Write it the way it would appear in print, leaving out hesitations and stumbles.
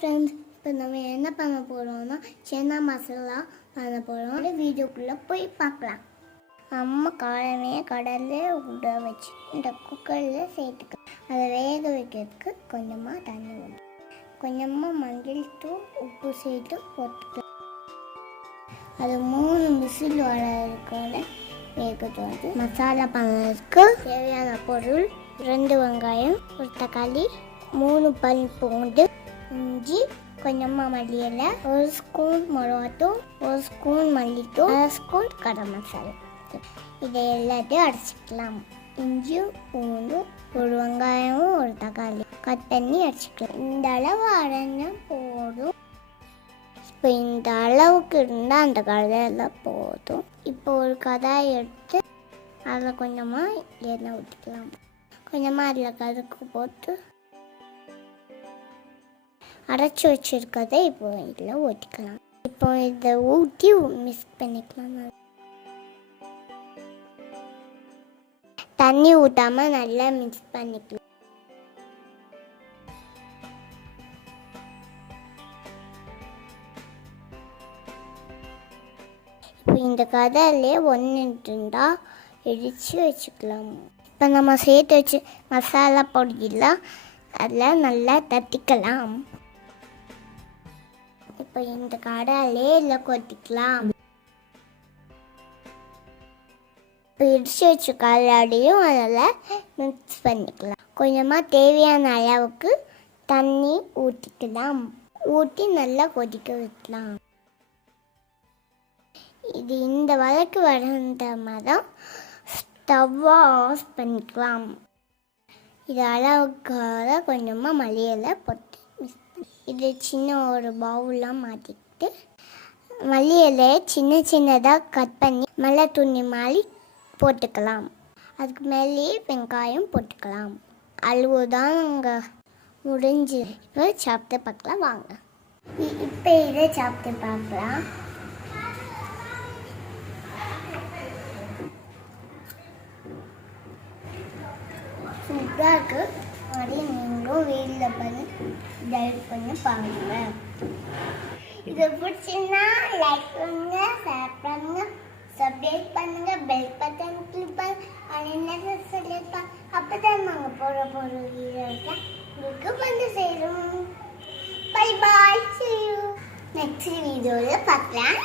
Friends, இப்போ நம்ம என்ன பண்ண போகிறோம்னா சன்னா மசாலா பண்ண போகிறோம். வீடியோக்குள்ளே போய் பார்க்கலாம். அம்மா காலமே கடலில் ஊற வச்சு இந்த குக்கரில் சேர்த்துக்கலாம். அதை வேக வைக்கிறதுக்கு கொஞ்சமாக தண்ணி ஊற்றி கொஞ்சமாக மஞ்சள் தூள் உப்பு சேர்த்து போட்டுக்கலாம். அது 3 விசில் வர இருக்கிற வேகத்து வந்து மசாலா பண்ணுறதுக்கு தேவையான பொருள் 2 வெங்காயம், 1 தக்காளி, 3 பல் பூண்டு, இஞ்சி, கொஞ்சமாக மல்லி இலை, 1 ஸ்பூன் மிளகாத்தூள், 1 ஸ்பூன் மல்லித்தூள், 1 ஸ்பூன் கரம் மசாலா. இதை எல்லாத்தையும் அரைச்சிக்கலாம். இஞ்சி, பூண்டு, 1 வெங்காயமும் 1 தக்காளி கட் பண்ணி அரைச்சிக்கலாம். இந்த அளவு அரைஞ்சா போதும். இப்போ இந்த அளவுக்கு இருந்தால் அந்த கடையில் போதும். இப்போ ஒரு கடாய் எடுத்து அதில் கொஞ்சமாக எண்ணெய் ஊற்றிக்கலாம். கொஞ்சமாக அதில் கடுகு போட்டு அரைச்சி வச்சுருக்கதை இப்போ இதில் ஊற்றிக்கலாம். இப்போ இதை ஊற்றி மிக்ஸ் பண்ணிக்கலாம். தண்ணி ஊற்றாமல் நல்லா மிக்ஸ் பண்ணிக்கலாம். இப்போ இந்த கடாயிலே 1 இருந்தால் இடித்து வச்சுக்கலாம். இப்போ நம்ம சேர்த்து வச்சு மசாலா பொடியெல்லாம் அதில் நல்லா தட்டிக்கலாம். இப்போ இந்த கடாயிலே இதில் கொட்டிக்கலாம். இப்போ இடித்து வச்சு கல்லாடியும் அதில் மிக்ஸ் பண்ணிக்கலாம். கொஞ்சமாக தேவையான அளவுக்கு தண்ணி ஊற்றிக்கலாம். ஊற்றி நல்லா கொதிக்க வைக்கலாம். இது இந்த வழக்கு வளர்ந்த மாதிரி ஸ்டவ்வை ஆஃப் பண்ணிக்கலாம். இது அளவுக்காக கொஞ்சமாக மல்லி இலை போட்டு மிக்ஸ் பண்ணி இது சின்ன ஒரு பவுலாக மாற்றிக்கிட்டு மல்லி இலையை சின்ன சின்னதாக கட் பண்ணி மல்ல துணி மாதிரி போட்டுக்கலாம். அதுக்கு மேலேயே வெங்காயம் போட்டுக்கலாம். அவ்வளோதான் அங்கே முடிஞ்சு. இப்போ சாப்பிட்டு பார்க்கலாம் வாங்க. இப்போ இதை சாப்பிட்டு பார்க்கலாம். சூப்பராக மாதிரி நீங்களும் வீட்டில் பண்ணி டைட் பண்ணி பாருங்க. இது பிடிச்சின்னா லைக் பண்ணுங்க, ஷேர் பண்ணுங்க, சப்ஸ்கிரைப் பண்ணுங்க, பெல் பட்டன் கிளிக் பண்ணி சொல்லியிருப்பாங்க. அப்போ தான் நாங்கள் போகிற வீடியோவில் உங்களுக்கு வந்து சேரும். Bye bye, see you next வீடியோவில் பார்க்கலாம்.